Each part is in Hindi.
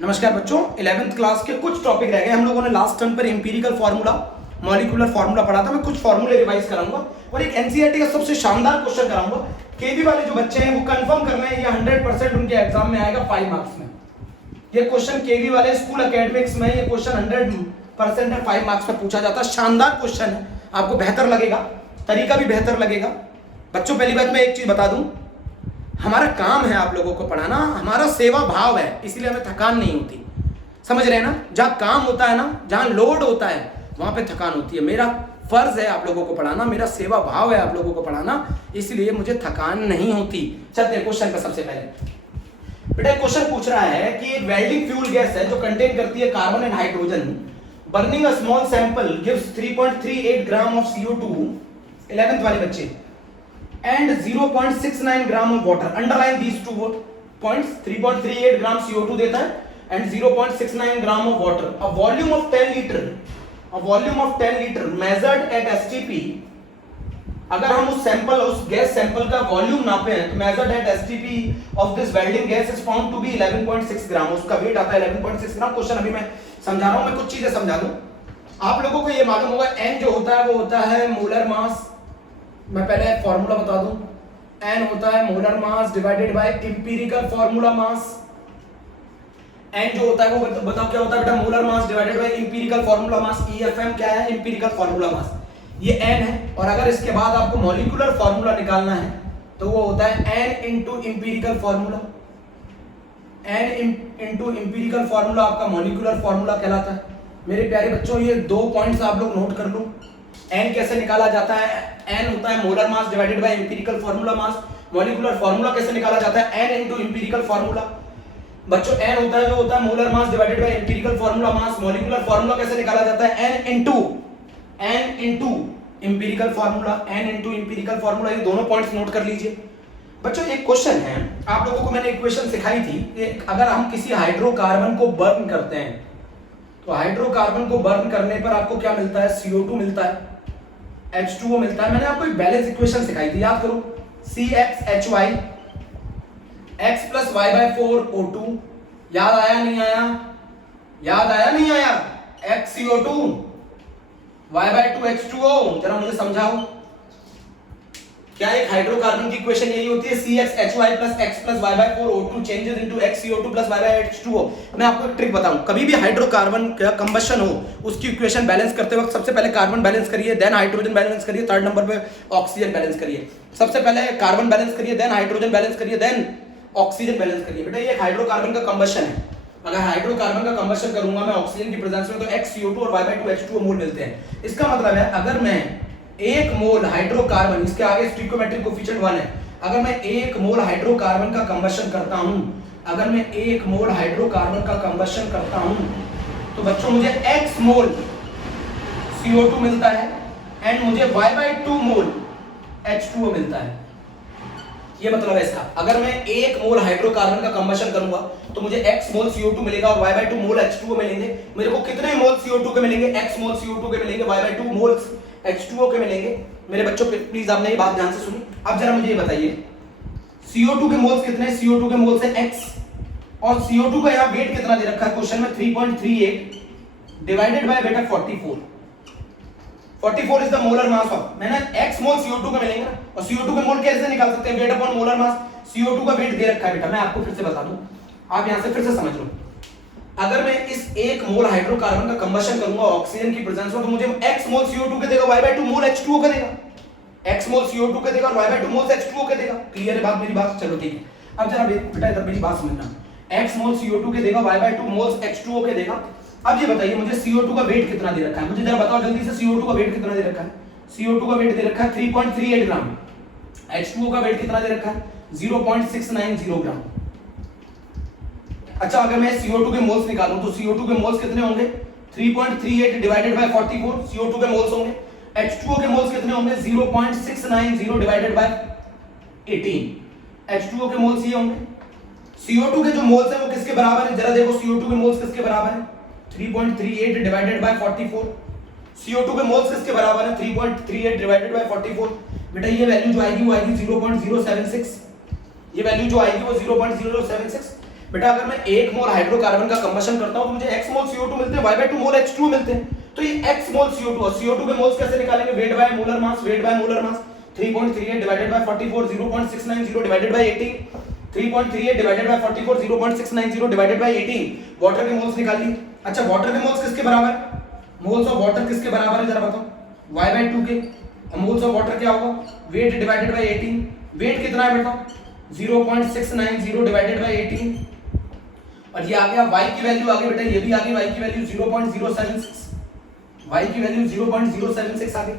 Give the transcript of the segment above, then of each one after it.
नमस्कार बच्चों, 11th क्लास के कुछ टॉपिक रह गए। हम लोगों ने लास्ट टर्म पर एम्पिरिकल फार्मूला, मॉलिक्यूलर फार्मूला पढ़ा था। मैं कुछ फार्मूले रिवाइज कराऊंगा और एक एनसीईआरटी का सबसे शानदार क्वेश्चन कराऊंगा। केवी वाले जो बच्चे हैं वो कंफर्म करना है, ये 100% उनके एग्जाम में आएगा 5 मार्क्स में। ये क्वेश्चन केवी वाले स्कूल एकेडमिक्स में ये क्वेश्चन 100% है, 5 मार्क्स में पूछा जाता है। शानदार क्वेश्चन है, आपको बेहतर लगेगा, तरीका भी बेहतर लगेगा। बच्चों पहली बात मैं एक चीज बता दूं, हमारा काम है आप लोगों को पढ़ाना, हमारा सेवा भाव है, इसीलिए हमें थकान नहीं होती। समझ रहे हैं ना? जहां काम होता है ना, जहां लोड होता है वहां पे थकान होती है। मेरा फर्ज है आप लोगों को पढ़ाना, मेरा सेवा भाव है आप लोगों को पढ़ाना, इसलिए मुझे थकान नहीं होती। चलते हैं क्वेश्चन पे। सबसे पहले बेटा क्वेश्चन पूछ रहा है कि एक वेल्डिंग फ्यूल गैस है जो कंटेन करती है carbon and hydrogen. Burning a small sample gives 3.38 gram of CO2, 11th वाले बच्चे, and 0.69 gram of water. Underline these two points. 3.38 gram CO2 देता है and 0.69 gram of water. A volume of 10 liter, a volume of 10 liter measured at STP. अगर हम उस सैंपल, उस गैस सैंपल का वॉल्यूम नापे हैं तो measured at STP of this welding gas is found to be 11.6 gram. उसका वेट आता है 11.6 ग्राम। क्वेश्चन अभी मैं समझा रहा हूं, मैं कुछ चीजें समझा दूं। आप लोगों को ये मालूम होगा N जो होता है वो होता है मोलर मास। मैं पहले फॉर्मूला बता दूं, N होता है molar mass divided by empirical formula mass. N जो होता है वो बताओ क्या होता है बेटा? Molar mass divided by empirical formula mass. EFM क्या है? Empirical formula mass. ये N है। और अगर इसके बाद आपको मॉलिक्यूलर फॉर्मूला निकालना है तो वो होता है N into empirical formula. N into empirical formula आपका मॉलिक्यूलर फॉर्मूला कहलाता है। मेरे प्यारे बच्चों ये 2 पॉइंट्स आप लोग नोट कर लो। N कैसे निकाला जाता है? N होता है molar mass divided by empirical formula mass. Molecular formula कैसे निकाला जाता है? N into empirical formula. बच्चों N होता है, वो होता है molar mass divided by empirical formula mass. Molecular formula कैसे निकाला जाता है? N into empirical formula. N into empirical formula. ये दोनों पॉइंट्स नोट कर लीजिए। बच्चों एक क्वेश्चन है, आप लोगों को मैंने इक्वेशन सिखाई थी कि अगर हम किसी हाइड्रोकार्बन को बर्न करते हैं तो हाइड्रोकार्बन को बर्न करने पर आपको क्या मिलता है? CO2 मिलता है, H2O मिलता है। मैंने आपको एक बैलेंस इक्वेशन सिखाई थी, याद करो। CXHY x plus y by 4 O2। याद आया नहीं आया? याद आया नहीं आया? x CO2 y by 2 H2O। जरा मुझे समझाओ, क्या एक हाइड्रोकार्बन की इक्वेशन यही होती है? CXHY plus x plus y by 4 O2 changes into x CO2 plus y by H2O। मैं आपको एक ट्रिक बताऊं, कभी भी हाइड्रोकार्बन का कंबशन हो उसकी इक्वेशन बैलेंस करते वक्त सबसे पहले कार्बन बैलेंस करिए, देन हाइड्रोजन बैलेंस करिए, थर्ड नंबर पे ऑक्सीजन बैलेंस करिए। सबसे पहले कार्बन बैलेंस करिए, देन हाइड्रोजन बैलेंस करिए, देन ऑक्सीजन बैलेंस करिए। बेटा ये हाइड्रोकार्बन का कंबशन है। अगर हाइड्रोकार्बन का कंबशन करूंगा मैं ऑक्सीजन की प्रेजेंस में तो x CO2 और y बाय 2 H2O मोल मिलते हैं। इसका मतलब है अगर मैं 1 मोल हाइड्रोकार्बन, इसके आगे स्टोइकोमेट्रिक कोएफिशिएंट 1 है, अगर मैं 1 मोल हाइड्रोकार्बन का कंबशन करता हूं, अगर मैं 1 मोल हाइड्रोकार्बन का कंबशन करता हूं तो बच्चों मुझे x मोल CO2 मिलता है एंड मुझे y बाय 2 मोल H2O मिलता है। ये मतलब है इसका, अगर मैं 1 मोल हाइड्रोकार्बन का कंबशन करूंगा तो मुझे x मोल CO2 मिलेगा और y बाय 2 मोल H2O मिलेंगे। मेरे को कितने मोल CO2 के मिलेंगे? x मोल CO2 के मिलेंगे, y बाय 2 मोल H2O के मिलेंगे। मेरे बच्चों प्लीज आपने ये बात ध्यान से सुनी। अब जरा मुझे ये बताइए CO2 के मोल्स कितने? CO2 के मोल्स है x और CO2 का यहां वेट कितना दे रखा है क्वेश्चन में? 3.38 डिवाइडेड बाय बेटा 44 is the molar mass of, मैंने x मोल CO2 के मिलेंगे ना, और CO2 के मोल कैसे निकाल सकते हैं? Weight upon molar mass. CO2 का वेट दे रखा है बेटा, मैं आपको फिर से बता दूं, आप यहां से फिर से समझ लो। अगर मैं इस 1 मोल हाइड्रोकार्बन का कंबशन करूंगा ऑक्सीजन की प्रेजेंस में तो मुझे x मोल CO2 के देगा, y बाय 2 मोल H2O के देगा। x मोल CO2 के देगा और y बाय 2 मोल H2O के देगा। क्लियर है बात मेरी बात? चलो ठीक है। अब जरा बेटा इधर मेरी बात समझना, x मोल CO2 के देगा, y बाय 2 मोल H2O के देगा। अब ये बताइए मुझे CO2 का वेट कितना दे रखा है? मुझे जरा बताओ जल्दी से, CO2 का वेट कितना दे रखा है? CO2 का वेट दे रखा है 3.38 ग्राम। H2O का वेट कितना दे रखा है? 0.690 ग्राम। अच्छा अगर मैं CO2 के मोल्स निकालूं तो CO2 के मोल्स कितने होंगे? 3.38 डिवाइडेड बाय 44 CO2 के मोल्स होंगे। H2O के मोल्स कितने होंगे? 0.690 डिवाइडेड बाय 18। H2O के मोल्स ये होंगे। CO2 के जो मोल्स हैं वो किसके बराबर है? जरा देखो CO2 के मोल्स किसके बराबर है? 3.38 डिवाइडेड बाय 44। CO2 के मोल्स किसके बराबर है? 3.38 डिवाइडेड बाय 44। बेटा ये वैल्यू जो आएगी वो आएगी 0.076। ये वैल्यू जो आएगी वो 0.076। बेटा अगर मैं 1 मोल हाइड्रोकार्बन का कंबशन करता हूं तो मुझे x मोल CO2 मिलते हैं, y/2 मोल H2 मिलते हैं। तो ये x मोल CO2 और CO2 के मोल्स कैसे निकालेंगे? Weight by molar mass, weight by molar mass 3.38 divided by 44 0.690 divided by 18, 3.38 divided by 44 0.690 divided by 18। Water के मोल्स निकाल लिए। अच्छा वाटर के मोल्स किसके बराबर है? मोल्स ऑफ वाटर किसके बराबर है जरा बताओ? y/2 के। मोल्स ऑफ वाटर क्या होगा? Weight divided by 18। वेट कितना है बेटा? 0.690 डिवाइडेड बाय 18। और ये आ गया y की वैल्यू आ गई बेटा, ये भी आ गई y की वैल्यू 0.076, y की वैल्यू 0.076 आ गई,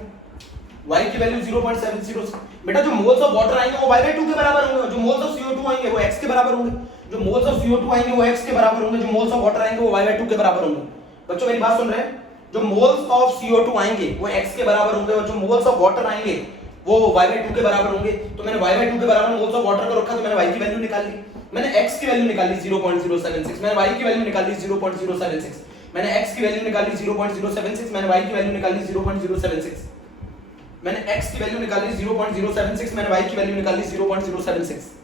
y की वैल्यू 0.706। बेटा जो मोल्स ऑफ वाटर आएंगे वो y/2 के बराबर होंगे, जो मोल्स ऑफ CO2 आएंगे वो x के बराबर होंगे, जो मोल्स ऑफ CO2 आएंगे वो x के बराबर होंगे, जो मोल्स ऑफ वाटर आएंगे वो y/2 के बराबर होंगे। बच्चों मेरी बात सुन रहे हैं? जो मोल्स ऑफ CO2 आएंगे वो x के बराबर होंगे और जो मोल्स ऑफ वाटर आएंगे वो y/2 के बराबर होंगे। तो मैंने y/2 के बराबर मोल्स ऑफ वाटर को रखा तो मैंने y की वैल्यू निकाल ली, मैंने x की वैल्यू निकाली 0.076, मैंने y की वैल्यू निकाली 0.076, मैंने x की वैल्यू निकाली 0.076, मैंने y की वैल्यू निकाली 0.076, मैंने x की वैल्यू निकाली 0.076, मैंने y की वैल्यू निकाली 0.076।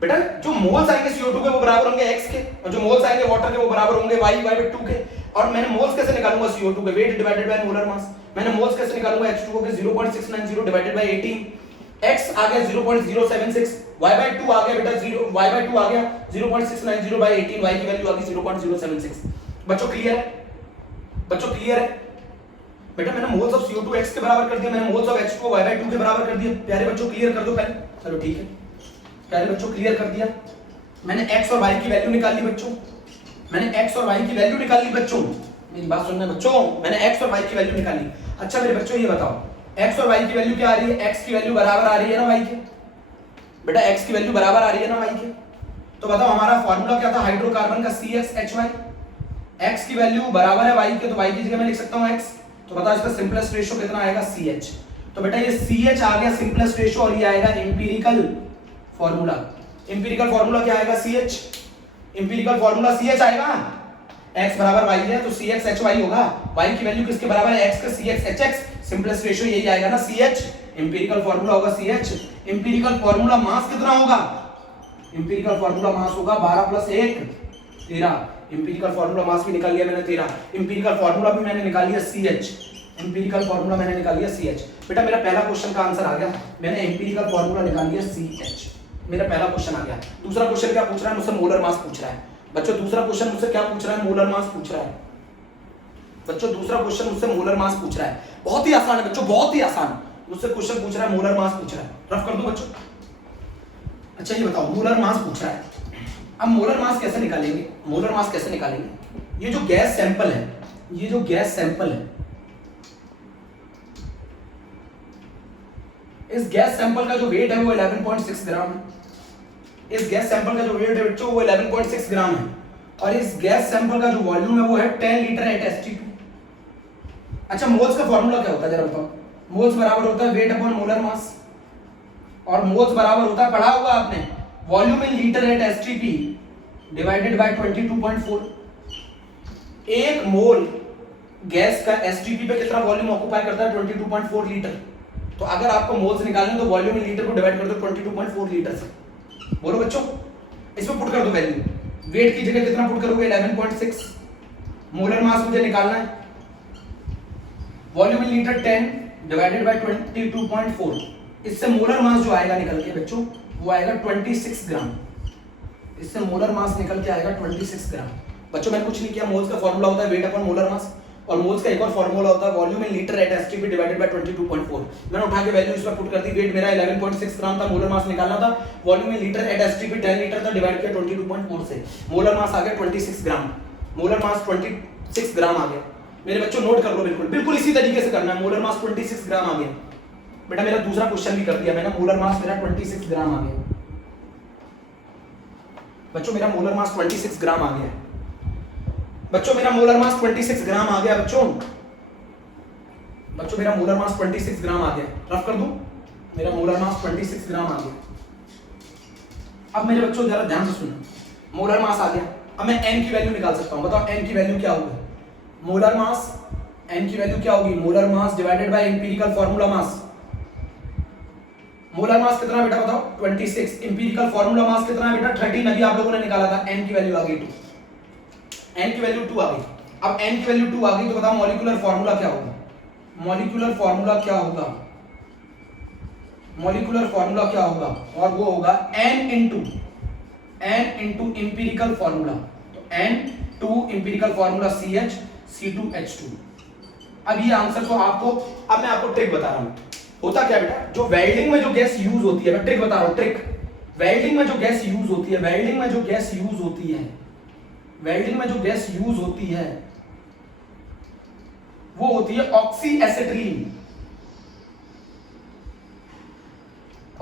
बेटा जो मोल्स आएंगे CO2 के वो बराबर होंगे x के और जो मोल्स आएंगे वाटर के वो बराबर होंगे y/2 के। और मैंने मोल्स कैसे निकालूंगा CO2 के? Weight divided by molar mass. मैंने मोल्स कैसे निकालूंगा H2O के? 0.690 डिवाइडेड बाय 18। x आ गया 0.076, y/2 आ गया बेटा 0, y/2 आ गया 0.690 बाय 18, y की वैल्यू आ गई 0.076। बच्चों क्लियर है? बच्चों क्लियर है? बेटा मैंने मोल्स ऑफ CO2 x के बराबर कर दिया, मैंने मोल्स ऑफ H2O y/2 के बराबर कर दिया। प्यारे बच्चों क्लियर कर दो पहले। चलो ठीक है प्यारे बच्चों क्लियर कर दिया। मैंने x और y की वैल्यू निकाल ली बच्चों, मैंने x और y की वैल्यू निकाल ली बच्चों, मेरी बात सुनना बच्चों, मैंने x और y की वैल्यू निकाली। अच्छा मेरे बच्चों ये बताओ x और y की वैल्यू क्या आ रही है? x की वैल्यू बराबर आ रही है ना y के? बेटा x की वैल्यू बराबर आ रही है ना y के? तो बताओ हमारा फार्मूला क्या था हाइड्रोकार्बन का? CXHY। x की वैल्यू बराबर है y के तो y की जगह मैं लिख सकता हूं x। तो बताओ इसका सिंपलेस्ट रेशियो कितना आएगा? CH। तो बेटा ये CH आ गया सिंपलेस्ट रेशियो और ये आएगा एम्पिरिकल फार्मूला। एम्पिरिकल फार्मूला क्या आएगा? CH। एम्पिरिकल फार्मूला CH आएगा। x बराबर y है तो CXHY होगा। y की वैल्यू किसके बराबर है? x का CXHX। सिंपलेस्ट रेशियो यही आएगा ना CH। एम्पिरिकल फार्मूला होगा CH। एम्पिरिकल फार्मूला मास कितना होगा? एम्पिरिकल फार्मूला मास होगा 12 + 1 13। एम्पिरिकल फार्मूला मास भी निकाल लिया मैंने 13। एम्पिरिकल फार्मूला भी मैंने निकाल लिया CH। एम्पिरिकल फार्मूला मैंने निकाल लिया CH। बेटा मेरा पहला क्वेश्चन का आंसर आ गया, मैंने एम्पिरिकल फार्मूला निकाल लिया CH। मेरा पहला क्वेश्चन आ गया। दूसरा क्वेश्चन क्या पूछ रहा है मुझसे? मोलर मास पूछ रहा है। बच्चों दूसरा क्वेश्चन मुझसे क्या पूछ रहा है? मोलर मास पूछ रहा है। बच्चों दूसरा क्वेश्चन मुझसे मोलर मास पूछ रहा है। बहुत ही आसान है बच्चों, बहुत ही आसान। मुझसे क्वेश्चन पूछ रहा है मोलर मास पूछ रहा है। रफ कर दूं बच्चों? अच्छा ये बताओ मोलर मास पूछ रहा है। अब मोलर मास कैसे निकालेंगे? मोलर मास कैसे निकालेंगे? ये जो गैस सैंपल है, ये जो गैस सैंपल है, इस गैस सैंपल का जो वेट है वो 11.6 ग्राम है। इस गैस सैंपल का जो वेट है बच्चों वो 11.6 ग्राम है और इस गैस सैंपल का जो वॉल्यूम है वो है 10 लीटर एट ST2। अच्छा मोल्स का फार्मूला क्या होता है जरा बताओ? मोल्स बराबर होता है वेट अपॉन मोलर मास और मोल्स बराबर होता है, पढ़ा होगा आपने, volume in litre at STP divided by 22.4। एक मोल गैस का STP पे कितना वॉल्यूम ऑक्युपाई करता है? 22.4 लीटर। तो अगर आपको मोल्स निकालने तो वॉल्यूम इन लीटर को डिवाइड कर दो 22.4 लीटर से। बोलो बच्चों, इसमें पुट कर दो वैल्यू। वेट की जगह कितना पुट करोगे? 11.6। मोलर मास मुझे निकालना है, volume in litre 10 divided by 22.4। इससे मोलर मास जो आएगा निकल के बच्चों वो आएगा 26 ग्राम। इससे मोलर मास निकल के आएगा 26 ग्राम। बच्चों मैंने कुछ नहीं किया, मोल्स का फार्मूला होता है वेट अपॉन मोलर मास और मोल्स का एक और फार्मूला होता है volume in litre at STP divided by 22.4। मैंने उठा के वैल्यू इसमें पुट कर दी। वेट मेरा 11.6 ग्राम था, मोलर मास निकालना था, volume in litre at STP 10 litre था, डिवाइड किया 22.4 से, मोलर मास आ गया 26 ग्राम। मोलर मास 26 ग्राम आ गया। मेरे बच्चों नोट कर लो, बिल्कुल बिल्कुल इसी तरीके से करना है। मोलर मास 26 ग्राम आ गया। बेटा मेरा दूसरा क्वेश्चन भी कर दिया मैंने, मोलर मास मेरा 26 ग्राम आ गया। बच्चों मेरा मोलर मास 26 ग्राम आ गया। बच्चों मेरा मोलर मास 26 ग्राम आ गया। बच्चों मेरा मोलर मास 26 ग्राम आ गया। रफ कर दूं? मेरा मोलर मास 26 ग्राम आ गया। अब मेरे बच्चों जरा ध्यान से सुनो, मोलर मास आ गया। अब मैं n की वैल्यू निकाल सकता हूं। बताओ n की वैल्यू क्या होगी? मोलर मास, n की वैल्यू क्या होगी? Molar mass divided by empirical formula mass. Molar mass कितना है बेटा बताओ 26। इंपीरिकल फार्मूला मास कितना है बेटा 13, अभी आप लोगों ने निकाला था। n की वैल्यू आ गई 2, n की वैल्यू 2 आ गई। अब n की वैल्यू 2 आ गई तो बताओ मॉलिक्यूलर फार्मूला क्या होगा, मॉलिक्यूलर फार्मूला क्या होगा, मॉलिक्यूलर फार्मूला क्या होगा, और वो होगा n इंटू इंपीरिकल फार्मूला, तो n to empirical formula CH C2H2। अब ये आंसर तो आपको, अब मैं आपको ट्रिक बता रहा हूं। होता क्या बेटा, जो वेल्डिंग में जो गैस यूज होती है, मैं ट्रिक बता रहा हूं, ट्रिक। वेल्डिंग में जो गैस यूज होती है, वेल्डिंग में जो गैस यूज होती है, वेल्डिंग में जो गैस यूज होती है वो होती है ऑक्सी एसिटिलीन।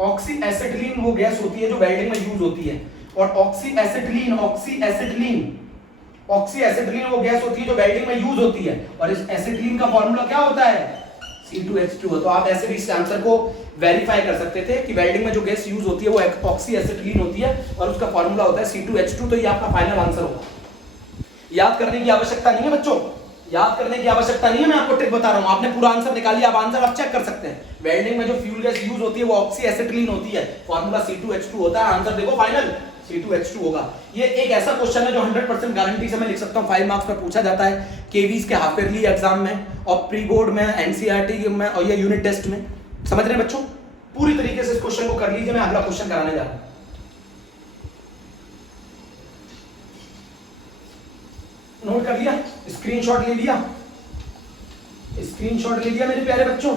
ऑक्सी एसिटिलीन वो गैस होती है जो वेल्डिंग में यूज होती है। और ऑक्सी एसिटिलीन वो गैस होती है जो वेल्डिंग में यूज होती है। और इस एसिटिलीन का फॉर्मूला क्या होता है C2H2। तो आप ऐसे भी इस आंसर को वेरीफाई कर सकते थे कि वेल्डिंग में जो गैस यूज होती है वो ऑक्सी एसिटिलीन होती है और उसका फॉर्मूला होता है C2H2। तो ये आपका फाइनल आंसर होगा। याद करने की आवश्यकता नहीं है बच्चों, याद करने की आवश्यकता नहीं है, मैं आपको ट्रिक बता रहा हूं। आपने पूरा आंसर निकाल लिया, आप आंसर आप चेक कर सकते हैं। वेल्डिंग में जो फ्यूल गैस यूज होती है वो ऑक्सी एसिटिलीन होती है, फॉर्मूला C2H2 होता है। आंसर देखो फाइनल C2H2 होगा। ये एक ऐसा क्वेश्चन है जो 100% गारंटी से मैं लिख सकता हूं, 5 मार्क्स में पूछा जाता है केवीज के हाफ ईयरली एग्जाम में और प्री बोर्ड में, एनसीईआरटी में और ये यूनिट टेस्ट में। समझ रहे हैं बच्चों, पूरी तरीके से इस क्वेश्चन को कर लीजिए। मैं अगला क्वेश्चन कराने जा रहा हूं। नोट कर लिया, स्क्रीनशॉट ले लिया, स्क्रीनशॉट ले लिया मेरे प्यारे बच्चों।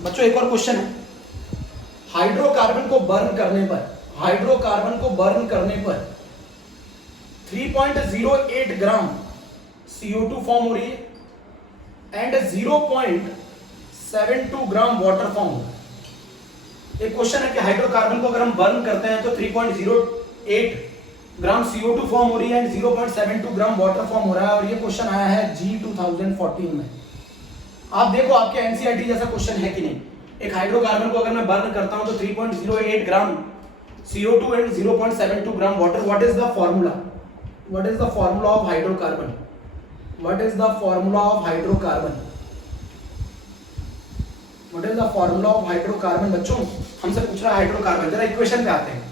बच्चों एक और क्वेश्चन है, हाइड्रोकार्बन को बर्न करने पर, हाइड्रोकार्बन को बर्न करने पर 3.08 ग्राम CO2 फॉर्म हो रही है एंड 0.72 ग्राम वाटर फॉर्म। एक क्वेश्चन है कि हाइड्रोकार्बन को अगर हम बर्न करते हैं तो 3.08 ग्राम CO2 फॉर्म हो रही है एंड 0.72 ग्राम वाटर फॉर्म हो रहा है। और ये क्वेश्चन आया है G 2014 में। आप देखो आपके एनसीईआरटी जैसा क्वेश्चन है कि नहीं। एक हाइड्रोकार्बन को अगर मैं बर्न करता हूं तो 3.08 ग्राम CO2 and 0.72 gram water. What is the formula, what is the formula of hydrocarbon, what is the formula of hydrocarbon, what is the formula of hydrocarbon. बच्चों हमसे पूछ रहा है हाइड्रोकार्बन, जरा इक्वेशन पे आते हैं।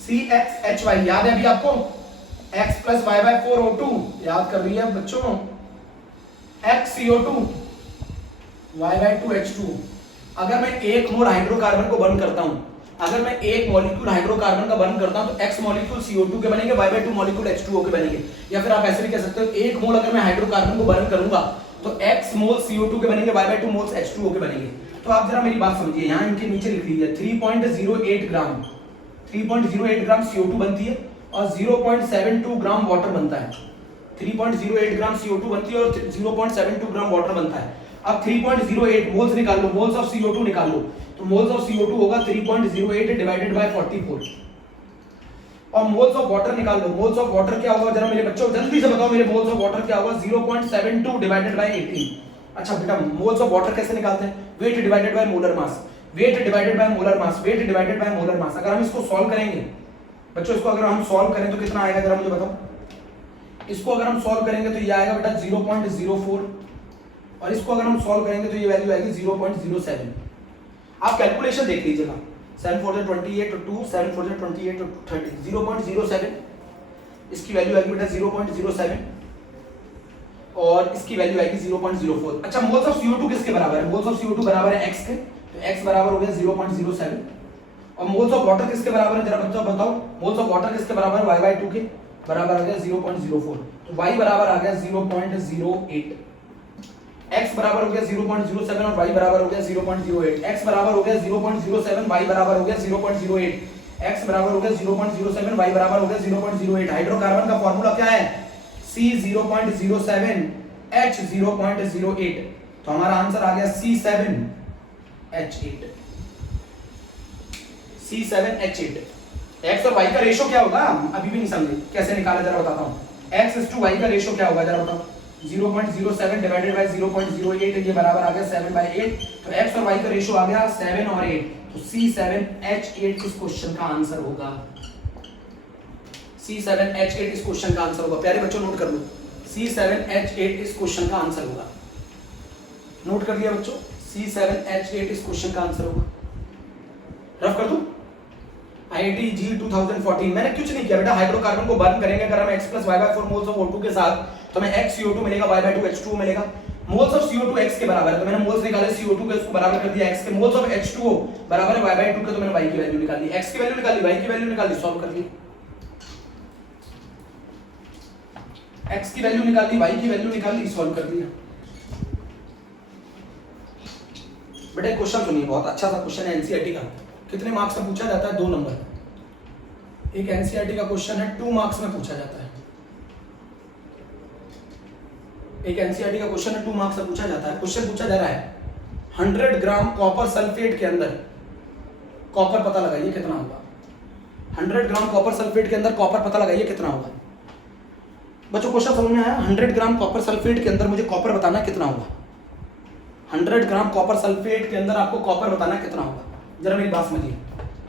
CXHY याद है अभी आपको, X + Y/4 O2 याद कर रही है बच्चों, XCO2 Y/2 H2। अगर मैं एक मोल हाइड्रोकार्बन को बर्न करता हूं, अगर मैं एक मॉलिक्यूल हाइड्रोकार्बन का बर्न करता हूं तो X मॉलिक्यूल CO2 के बनेंगे, Y/2 मॉलिक्यूल H2O के बनेंगे। या फिर आप ऐसे भी कह सकते हो एक मोल अगर मैं हाइड्रोकार्बन को बर्न करूंगा तो X मोल CO2 के बनेंगे, Y/2 मोल्स H2O के बनेंगे। तो आप जरा मेरी बात समझिए, यहां इनके नीचे लिख लीजिए 3.08 ग्राम, 3.08 ग्राम CO2 बनती है और 0.72 ग्राम वाटर बनता है। 3.08 ग्राम CO2 बनती है और 0.72 ग्राम वाटर बनता है। अब 3.08 मोल्स निकाल लो, मोल्स ऑफ CO2 निकाल लो, तो मोल्स ऑफ CO2 होगा 3.08 डिवाइडेड बाय 44 और मोल्स ऑफ वाटर निकाल लो। मोल्स ऑफ वाटर क्या होगा जरा मेरे बच्चों जल्दी से बताओ, मेरे मोल्स ऑफ वाटर क्या होगा 0.72 डिवाइडेड बाय 18। अच्छा बेटा मोल्स ऑफ वाटर कैसे निकालते हैं, weight divided by molar mass, weight divided by molar mass, weight divided by molar mass. अगर हम इसको सॉल्व करेंगे बच्चों, इसको अगर हम सॉल्व करें तो कितना आएगा जरा मुझे बताओ। इसको अगर हम सॉल्व करेंगे तो ये आएगा बेटा 0.04 और इसको अगर हम सॉल्व करेंगे तो ये वैल्यू आएगी 0.07। आप कैलकुलेशन देख लीजिएगा, 7 4 28 2 7 4 28 30 0.07 इसकी वैल्यू आएगी बेटा 0.07 और इसकी वैल्यू आएगी 0.04। अच्छा मोल्स ऑफ CO2 किसके बराबर है, मोल्स ऑफ CO2 बराबर है X के, तो X बराबर हो गया 0.07 और मोल्स ऑफ वाटर किसके बराबर है जरा बच्चों बताओ, मोल्स ऑफ वाटर किसके बराबर है Y/2 के बराबर आ गया 0.04, तो Y बराबर आ गया 0.08, X बराबर हो गया 0.07 और Y बराबर हो गया 0.08। X बराबर हो गया 0.07, Y बराबर हो गया 0.08, X बराबर हो गया 0.07, Y बराबर हो गया 0.08। हाइड्रोकार्बन का फार्मूला क्या है C 0.07 H 0.08, तो हमारा आंसर आ गया C7H8, C7H8। X और Y का रेशो क्या होगा अभी भी नहीं समझे, कैसे निकाला जरा बताता हूं। X to Y का रेशो क्या होगा जरा बताओ, 0.07 डिवाइडेड बाय 0.08 ये बराबर आ गया 7/8, तो X और Y का रेशो आ गया 7 और 8, तो C7H8 इस क्वेश्चन का आंसर होगा। C7H8 इस क्वेश्चन का आंसर होगा। प्यारे बच्चों नोट कर लो, C7H8 इस क्वेश्चन का आंसर होगा। नोट कर लिया बच्चों, C7H8 इस क्वेश्चन का आंसर होगा। रफ कर दूं? IIT JEE 2014 मैंने कुछ नहीं किया बेटा, हाइड्रोकार्बन को बर्न करेंगे अगर हम X + Y/4 moles of O2 के साथ, तो हमें X CO2 मिलेगा, Y/2 H2O मिलेगा। मोल्स ऑफ CO2 X के बराबर है, तो मैंने मोल्स निकाले CO2 के, उसको बराबर कर दिया X के। मोल्स ऑफ H2O बराबर है Y/2 के, तो मैंने Y की वैल्यू निकाल ली, X की वैल्यू निकाल ली, Y की वैल्यू निकाल ली, सॉल्व कर ली। X की वैल्यू निकाल ली, Y की वैल्यू निकाल ली, सॉल्व कर दिया। बेटा क्वेश्चन सुनिए, बहुत अच्छा सा क्वेश्चन है एनसीईआरटी का। कितने मार्क्स में पूछा जाता है? 2 नंबर। एक एनसीईआरटी का क्वेश्चन है 2 मार्क्स में पूछा जाता है। एक एनसीईआरटी का क्वेश्चन है 2 मार्क्स में पूछा जाता है। क्वेश्चन पूछा जा रहा है 100 ग्राम कॉपर सल्फेट के अंदर कॉपर पता लगाइए कितना होगा। 100 ग्राम कॉपर सल्फेट के अंदर कॉपर पता लगाइए कितना होगा। बच्चों क्वेश्चन समझ में आया? 100 ग्राम कॉपर सल्फेट के अंदर मुझे कॉपर बताना कितना होगा। 100 ग्राम कॉपर सल्फेट के अंदर आपको कॉपर बताना कितना होगा। जरा मेरी बात समझिए,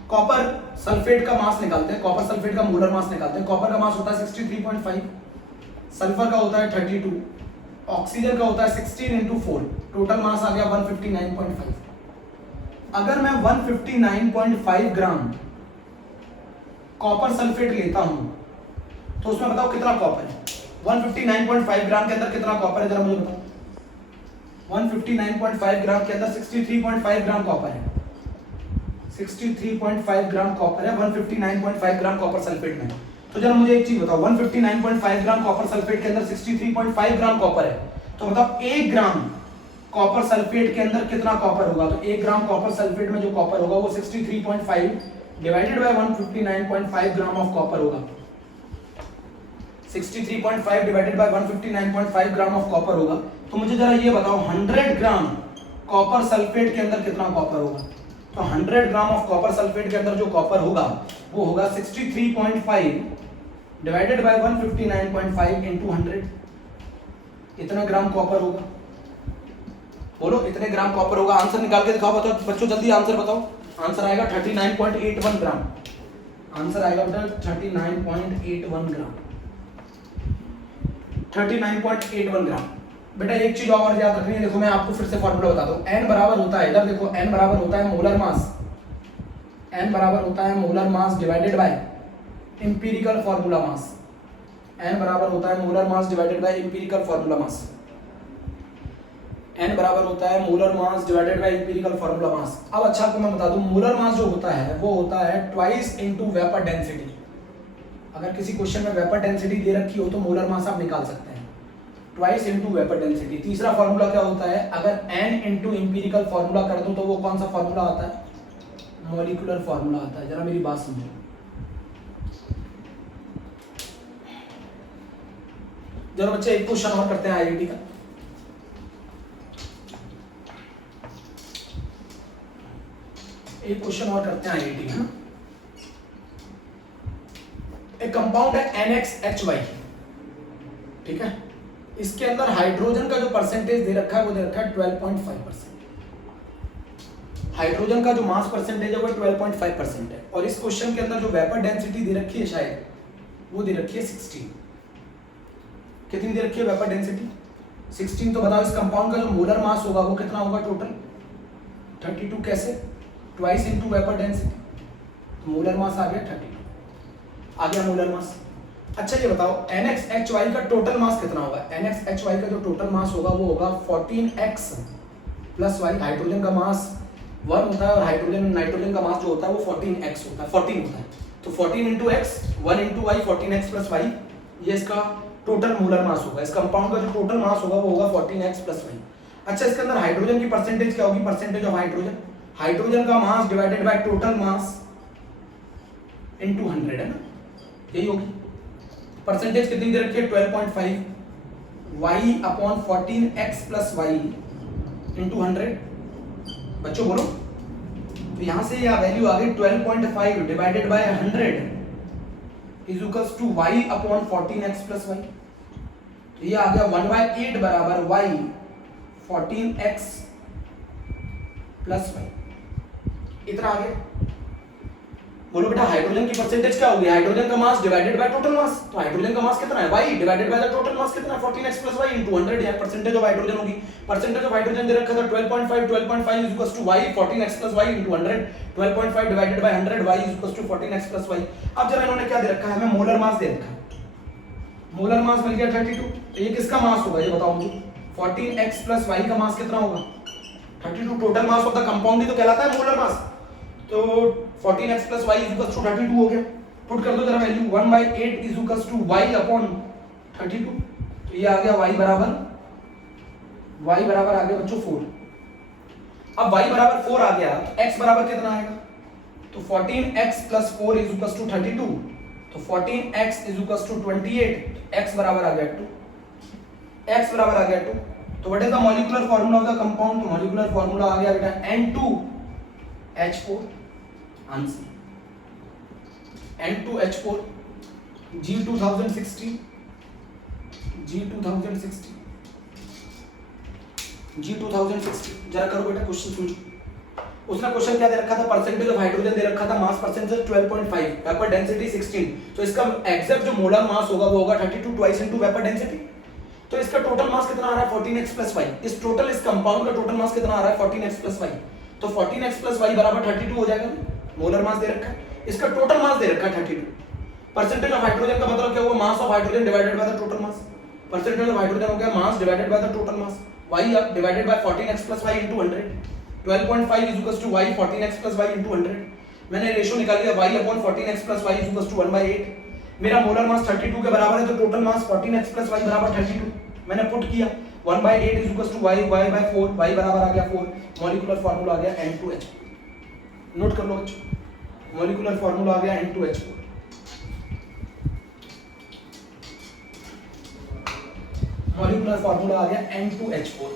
कॉपर सल्फेट का मास निकालते हैं, कॉपर सल्फेट का मोलर मास निकालते हैं। कॉपर का मास होता है 63.5, सल्फर का होता है 32, ऑक्सीजन का होता है 16 × 4, टोटल मास आ गया 159.5। अगर मैं 159.5 ग्राम कॉपर सल्फेट लेता हूं तो उसमें बताओ कितना कॉपर है। 159.5 ग्राम के अंदर कितना कॉपर है, जरा मुझे बताओ। 159.5 ग्राम के अंदर 63.5 ग्राम कॉपर है। 63.5 ग्राम कॉपर है 159.5 ग्राम कॉपर सल्फेट में। तो जरा मुझे एक चीज बताओ, 159.5 ग्राम कॉपर सल्फेट के अंदर 63.5 ग्राम कॉपर है, तो बताओ 1 ग्राम कॉपर सल्फेट के अंदर कितना कॉपर होगा। तो 1 ग्राम कॉपर सल्फेट में जो कॉपर होगा वो 63.5 divided by 159.5 gram of copper होगा। 63.5 divided by 159.5 gram of copper होगा। तो मुझे जरा ये बताओ 100 ग्राम कॉपर सल्फेट के अंदर कितना कॉपर होगा। तो 100 ग्राम ऑफ कॉपर सल्फेट के अंदर जो कॉपर होगा वो होगा 63.5 डिवाइडेड बाय 159.5 इनटू 100। इतना ग्राम कॉपर होगा। बोलो इतने ग्राम कॉपर होगा। आंसर निकाल के दिखाओ बताओ बच्चों, जल्दी आंसर बताओ। आंसर आएगा 39.81 ग्राम। आंसर आएगा बेटा 39.81 ग्राम। 39.81 ग्राम। बेटा एक चीज और याद रखनी है, देखो मैं आपको फिर से फॉर्मूला बता दूं। n बराबर होता है, इधर देखो n बराबर होता है मोलर मास, n बराबर होता है molar mass divided by empirical formula mass. n बराबर होता है molar mass divided by empirical formula mass. n बराबर होता है molar mass divided by empirical formula mass. अब अच्छा आपको मैं बता दूं, मोलर मास जो होता है वो होता है ट्वाइस इनटू वेपर डेंसिटी। अगर किसी क्वेश्चन में वेपर डेंसिटी दे रखी हो तो मोलर मास आप निकाल सकते हैं, ट्वाइस इनटू वेपर डेंसिटी। तीसरा फार्मूला क्या होता है, अगर n इनटू एम्पिरिकल फार्मूला कर दूं तो वो कौन सा फार्मूला आता है, मॉलिक्यूलर फार्मूला आता है। जरा मेरी बात समझो, जरा बच्चे एक क्वेश्चन और करते हैं आईआईटी का। एक क्वेश्चन और करते हैं आईआईटी का। एक कंपाउंड है NXHY, ठीक है। इसके अंदर हाइड्रोजन का जो परसेंटेज दे रखा है वो दे रखा है 12.5%। हाइड्रोजन का जो मास परसेंटेज है वो 12.5% है। और इस क्वेश्चन के अंदर जो वेपर डेंसिटी दे रखी है शायद वो दे रखी है 16। कितनी दे रखी है वेपर डेंसिटी? 16। तो बताओ इस कंपाउंड का जो मोलर मास होगा वो कितना होगा टोटल? 32। कैसे? Twice into vapour density. Molar mass आ गया 32, आ गया मोलर मास। अच्छा ये बताओ NXHY का टोटल मास कितना होगा? NXHY का जो टोटल मास होगा वो होगा 14x प्लस y। हाइड्रोजन का मास 1 होता है और हाइड्रोजन नाइट्रोजन का मास जो होता है वो 14x होता है, 14 होता है। तो 14 into x 1 into y 14x plus y, ये इसका टोटल मोलर मास होगा। इस कंपाउंड का जो टोटल मास होगा वो होगा 14x प्लस वाई। अच्छा इसके अंदर हाइड्रोजन की परसेंटेज क्या होगी? परसेंटेज ऑफ हाइड्रोजन, हाइड्रोजन का mass divided by total mass into 100 है ना, यही होगी। परसेंटेज कितनी दे रखी है? 12.5 y upon 14x plus y into 100। बच्चों बोलो, तो यहां से यह वैल्यू आ गई 12.5 divided by 100 is equals to y upon 14x plus y. तो ये आ गया 1/8 बराबर y 14x प्लस वाई। इतना आ गया। बोलो बेटा हाइड्रोजन की परसेंटेज क्या होगी, हाइड्रोजन का mass divided by total mass. तो हाइड्रोजन का मास कितना है, y divided by the total mass कितना है 14x + y * 100 या परसेंटेज ऑफ हाइड्रोजन होगी। परसेंटेज ऑफ हाइड्रोजन दे रखा था 12.5 12.5 = y 14x + y * 100 12.5 divided by 100 y = 14x + y। अब जरा इन्होंने क्या दे रखा है, हमें मोलर मास दे रखा है, मोलर मास मिल गया 32। तो ये किसका मास होगा ये बताओ मुझे, 14x + y का मास कितना होगा 32। Total mass of the compound ही तो कहलाता है मोलर मास। तो 14x + y = 32 हो गया। पुट कर दो जरा वैल्यू, 1/8 = y/32। तो ये आ गया y बराबर आ गया बच्चों 4। अब y बराबर 4 आ गया तो x बराबर कितना आएगा, तो 14x + 4 = 32। तो 14x = 28, x बराबर आ गया 2, x बराबर आ गया 2। तो what is the molecular formula of the compound, तो मॉलिक्यूलर फार्मूला आ गया बेटा N2H4। आंसर N2H4 G2060 जरा करो बेटा क्वेश्चन समझो। उसने क्वेश्चन क्या दे रखा था, परसेंटेज ऑफ हाइड्रोजन दे रखा था, मास परसेंटेज 12.5, वेपर डेंसिटी 16। तो इसका एग्जैक्ट जो मोलर मास होगा वो होगा 32 ट्वाइस इनटू वेपर डेंसिटी। तो इसका टोटल मास कितना आ रहा है 14x + y। इस कंपाउंड का टोटल मास कितना आ रहा है 14x + y। तो 14x + y बराबर 32 हो जाएगा। मोलर मास दे रखा है, इसका टोटल मास दे रखा है 32। परसेंटेज ऑफ हाइड्रोजन का मतलब क्या हुआ, mass of hydrogen divided by the total mass. Percentage of hydrogen हो गया mass divided by the total mass, y divided by 14x + y * 100। 12.5 = y 14x + y * 100। मैंने रेशियो निकाल लिया, y/14x + y = 1/8। मेरा मोलर मास 32 के बराबर है, तो टोटल मास 14x + y बराबर 32 मैंने पुट किया। 1/8 = y, y/4, y बराबर आ गया 4। मॉलिक्यूलर फार्मूला आ गया N2H। नोट कर लो बच्चों, मॉलिक्यूलर फार्मूला आ गया N2H4। मॉलिक्यूलर फार्मूला आ गया N2H4।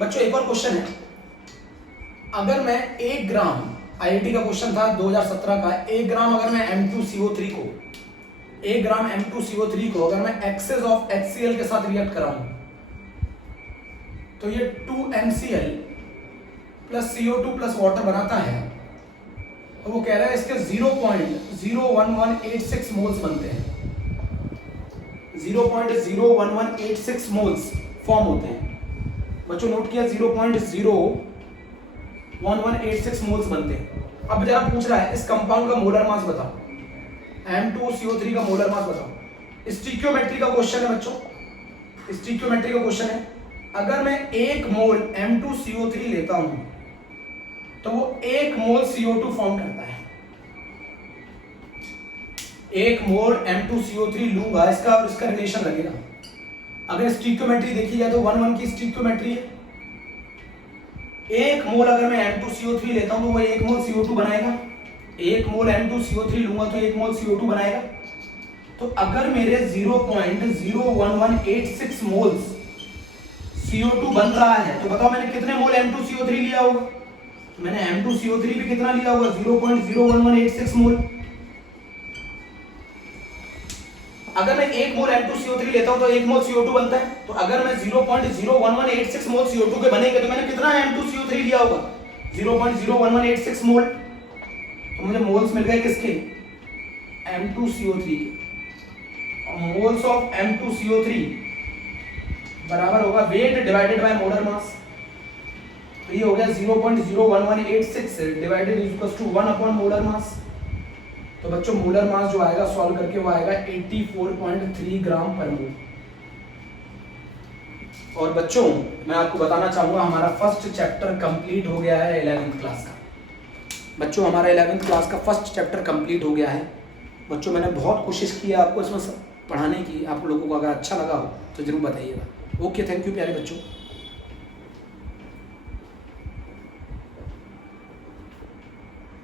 बच्चों एक और क्वेश्चन है, अगर मैं 1 ग्राम, आईआईटी का क्वेश्चन था 2017 का, 1 ग्राम अगर मैं M2CO3 को 1 ग्राम M2CO3 को अगर मैं एक्सेस ऑफ HCl के साथ रिएक्ट कराऊं तो ये 2MCl + CO2 + वाटर बनाता है। तो वो कह रहा है इसके 0.01186 मोल्स बनते हैं, 0.01186 मोल्स फॉर्म होते हैं। बच्चों नोट किया, 0.01186 मोल्स बनते हैं। अब जरा पूछ रहा है इस कंपाउंड का मोलर मास बताओ, M2CO3 का मोलर मास बताओ। स्टिकियोमेट्री का क्वेश्चन है बच्चों, स्टिकियोमेट्री का क्वेश्चन है। अगर मैं 1 मोल M2CO3 लेता हूं तो वो 1 मोल CO2 फॉर्म करता है। 1 मोल M2CO3 लूंगा, इसका और इसका रिलेशन लगेगा। अगर स्टिकियोमेट्री देखी जाए तो 1:1 की स्टिकियोमेट्री है। 1 मोल अगर मैं M2CO3 लेता हूं तो वो 1 मोल CO2 बनाएगा। 1 मोल M2CO3 लूंगा तो 1 मोल CO2 बनाएगा। तो अगर मेरे 0.01186 मोल्स CO2 बन रहा है तो बताओ मैंने कितने मोल M2CO3 लिया होगा। तो मैंने M2CO3 भी कितना लिया होगा, 0.01186 मोल। अगर मैं 1 मोल M2CO3 लेता हूं तो 1 मोल CO2 बनता है। तो अगर मैं 0.01186 मोल CO2 के बनेंगे तो मैंने कितना M2CO3 लिया होगा, 0.01186 मोल। तो मुझे मोल्स मिल गए किसके, M2CO3 के। और मोल्स ऑफ M2CO3 बराबर होगा weight divided by molar mass. तो ये हो गया 0.01186 डिवाइडेड = 1 मोलर मास। तो बच्चों मोलर मास जो आएगा सॉल्व करके वो आएगा 84.3 ग्राम पर मोल। और बच्चों मैं आपको बताना चाहूंगा हमारा फर्स्ट चैप्टर कंप्लीट हो गया है 11th क्लास का। बच्चों हमारा 11th क्लास का फर्स्ट चैप्टर कंप्लीट हो गया है। बच्चों मैंने बहुत कोशिश की है आपको इसमें पढ़ाने की, आप लोगों को अगर अच्छा लगा हो तो जरूर बताइएगा। ओके, थैंक यू प्यारे बच्चों।